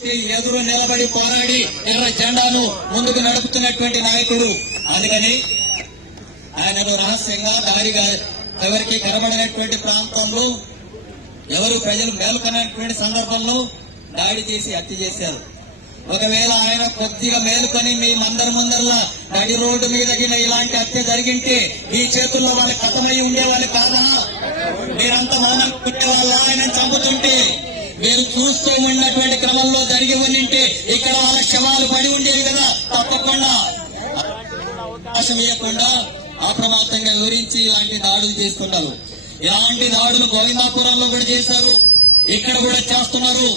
Party ఎదురు నిలబడి పోరాడి ఎర్ర జెండాను ముందుకు నడుపుతున్నటువంటి నాయకుడు. అందుకని ఆయనను రహస్యంగా దారిగా ఎవరికి కనబడినటువంటి ప్రాంతంలో ఎవరు ప్రజలు మేలుకొన్నటువంటి సందర్భంలో దాడి చేసి హత్య చేశారు. ఒకవేళ ఆయన కొద్దిగా మేలుకొని మీ మందరి ముందరలా నడి రోడ్డు మీద ఇలాంటి హత్య జరిగింటే ఈ చేతుల్లో వాళ్ళు కథమై ఉండేవాళ్ళు కాదా? మీరంతా మౌనం కుట్టేవాళ్ళ ఆయన చంపుతుంటే మీరు చూస్తూ ఉన్నటువంటి క్రమంలో జరిగి ఉండింటే ఇక్కడ వాళ్ళ శవాలు పడి ఉండేవి కదా. తప్పకుండా అవకాశం ఇవ్వకుండా అప్రమత్తంగా వివరించి ఇలాంటి దాడులు చేస్తున్నారు. ఇలాంటి దాడులు గోవిందాపురంలో కూడా చేశారు, ఇక్కడ కూడా చేస్తున్నారు.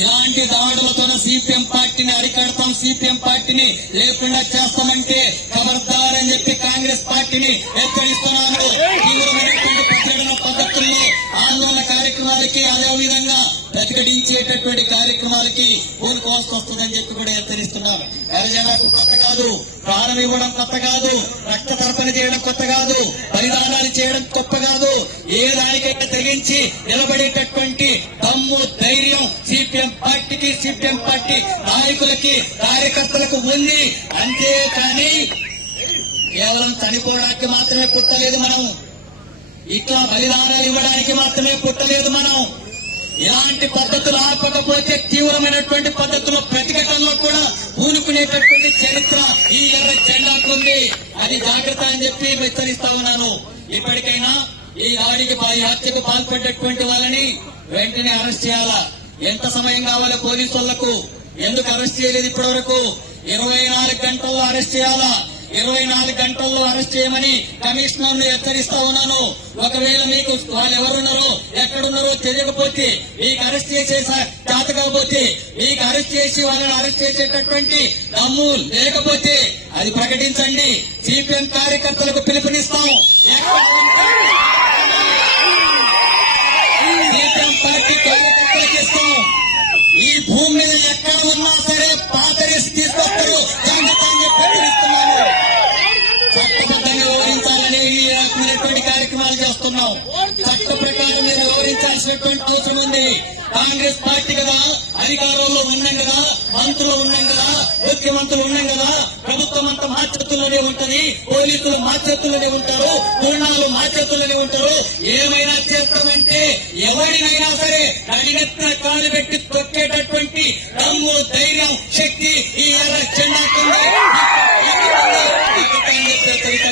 ఇలాంటి దాడులతో సిపిఎం పార్టీని అరికడతాం, సిపిఎం పార్టీని లేకుండా చేస్తామంటే ఖబర్దార్ అని చెప్పి కాంగ్రెస్ పార్టీని హెచ్చరిస్తున్నాను. తీవ్రమైనటువంటి ప్రతిఘటన పద్ధతుల్లో ఆందోళన కార్యక్రమాలకి అదేవిధంగా ప్రతిఘటించేటటువంటి కార్యక్రమాలకి పూనుకోవాల్సి వస్తుందని చెప్పి కూడా హెచ్చరిస్తున్నాం. ఎర్రజెండాకు కొత్త కాదు, ప్రాణం ఇవ్వడం కొత్త కాదు, రక్త తర్పణ చేయడం కొత్త కాదు, బలిదానాలు చేయడం గొప్ప కాదు. ఏ దానికైతే తెగించి నిలబడేటటువంటి దమ్ము ధైర్యం సిపిఎం పార్టీకి, సిపిఎం పార్టీ నాయకులకి, కార్యకర్తలకు ఉంది. అంతేకాని కేవలం చనిపోవడానికి మాత్రమే పుట్టలేదు మనం, ఇట్లా బలిదానాలు ఇవ్వడానికి మాత్రమే పుట్టలేదు మనం. ఇలాంటి పద్ధతులు ఆపకపోతే తీవ్రమైనటువంటి పద్ధతుల్లో ప్రతిఘటనలో కూడా పూనుకునేటటువంటి చరిత్ర ఈ ఎర్ర జెండాకు ఉంది. అది జాగ్రత్త అని చెప్పి హెచ్చరిస్తా ఉన్నాను. ఇప్పటికైనా ఈ దాడికి హత్యకు పాల్పడ్డటువంటి వాళ్ళని వెంటనే అరెస్ట్ చేయాలా? ఎంత సమయం కావాలి పోలీసు వాళ్లకు? ఎందుకు అరెస్ట్ చేయలేదు ఇప్పటి వరకు? 24 గంటల్లో అరెస్ట్ చేయాలా? 24 గంటల్లో అరెస్ట్ చేయమని కమిషనర్ ను హెచ్చరిస్తా ఉన్నాను. ఒకవేళ మీకు వాళ్ళు ఎవరున్నారో ఎక్కడున్నారో తెలియకపోతే, మీకు అరెస్ట్ చేసే చేత కాకపోతే, మీకు అరెస్ట్ చేసి వాళ్ళని అరెస్ట్ చేసేటటువంటి దమ్ము లేకపోతే అది ప్రకటించండి. సిపిఎం కార్యకర్తలకు పిలుపునిస్తాం. సిపిఎం పార్టీ కార్యకర్తలకు ఇస్తాం. ఈ భూమి మీద ఎక్కడ ఉన్నా సరే పాతరేసి తీసుకొస్తారు. చట్టబద్ధంగా వివరించాలని ఈ రకమైనటువంటి కార్యక్రమాలు చేస్తున్నాం. చట్ట ప్రకారం మీరు వివరించాల్సినటువంటి అవసరం ఉంది. కాంగ్రెస్ పార్టీ కదా, అధికారంలో ఉన్నాం కదా, మంత్రులు ఉన్నాం కదా, ముఖ్యమంత్రులు ఉన్నాం కదా, ప్రభుత్వం అంతా మా చేతుల్లోనే ఉంటది, పోలీసులు మా చేతుల్లోనే ఉంటారు, గుండాలు మా చేతుల్లోనే ఉంటారు. ఏమైనా చేస్తామంటే ఎవరినైనా సరే అడిగెత్తిన కాలు పెట్టి తొక్కేటటువంటి దమ్ము, ధైర్యం, శక్తి ఈ ఎర్ర జెండాకుంది.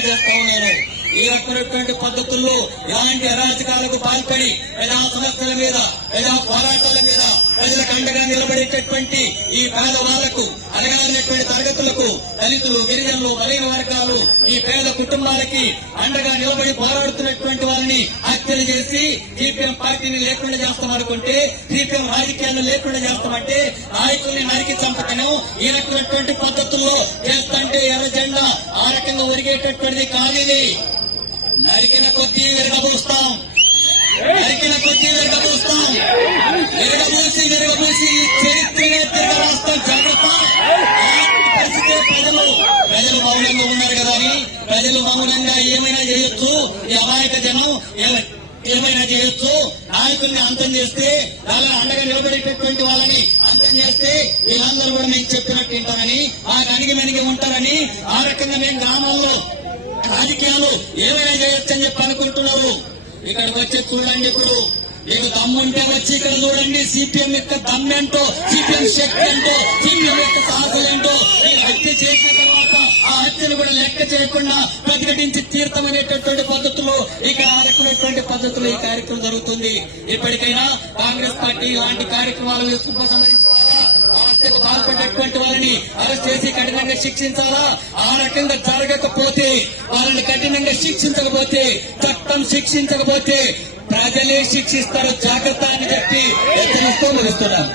చేస్తా ఉన్నారు. ఈ రకమైనటువంటి పద్ధతుల్లో ఎలాంటి అరాచకాలకు పాల్పడి ప్రజా సమస్యల మీద, ప్రజా పోరాటాల మీద ప్రజలకు అండగా నిలబడేటటువంటి ఈ పేదవాళ్లకు, అడగాలనేటువంటి తరగతులకు, దళితులు, గిరిజనులు, బలైన వర్గాలు, ఈ పేద కుటుంబాలకి అండగా నిలబడి పోరాడుతున్నటువంటి వారిని హత్యలు చేసి సిపిఎం పార్టీని లేకుండా చేస్తామనుకుంటే, సిపిఎం రాజకీయాలను లేకుండా చేస్తామంటే, నాయకుల్ని నరికి చంపకను ఈ రకమైనటువంటి పద్ధతుల్లో చేస్తుంటే ఎర్ర జెండా ఆ రకంగా ఒరిగేటటువంటిది కాదు. నరికిన కొద్దీ విరగబూస్తాం, నరికిన కొద్దీ విరగబూస్తాం, విరగబూసి చరిత్రనే తిరగరాస్తాం. జాగ్రత్త. పరిస్థితి ప్రజలు మౌనంగా ఉన్నారు కదా అని ప్రజలు మౌనంగా ఏమైనా చేయొచ్చు, ఈ అమాయక జనం ఏమైనా చేయొచ్చు. నాయకుల్ని అంతం చేస్తే, వాళ్ళని అండగా నిలబడేటటువంటి వాళ్ళని అంతం చేస్తే వీళ్ళందరూ కూడా మేము చెప్పినట్టు వింటారని, మాకు అణిగి మెనిగి ఉంటారని, ఆ రకంగా మేము గ్రామాల్లో రాజకీయాలు ఏమైనా చేయొచ్చని చెప్పి అనుకుంటున్నారు. ఇక్కడికి వచ్చి చూడండి. ఇప్పుడు మీకు దమ్ముంటే వచ్చి ఇక్కడ చూడండి. సిపిఎం యొక్క దమ్మేంటో, సిపిఎం శక్తి ఏంటో, సిపిఎం యొక్క సాహసం ఏంటో. మీరు హత్య చేసిన తర్వాత ఆ హత్యను కూడా లెక్క చేయకుండా ప్రతిఘటించి తీర్థమనేటటువంటి పద్ధతులు ఇక్కడ ఆడకునేటువంటి పద్ధతులు ఈ కార్యక్రమం జరుగుతుంది. ఇప్పటికైనా కాంగ్రెస్ పార్టీ ఇలాంటి కార్యక్రమాలు ఉపసంహరించుకోవాలా? హత్యకు పాల్పడినటువంటి వారిని అరెస్ట్ చేసి కఠినంగా శిక్షించాలా? ఆ రకంగా జరగకపోతే, వాళ్ళని కఠినంగా శిక్షించకపోతే, చట్టం శిక్షించకపోతే ప్రజలే శిక్షిస్తారు. జాగ్రత్త అని చెప్పి హెచ్చరిస్తూ ముగిస్తున్నారు.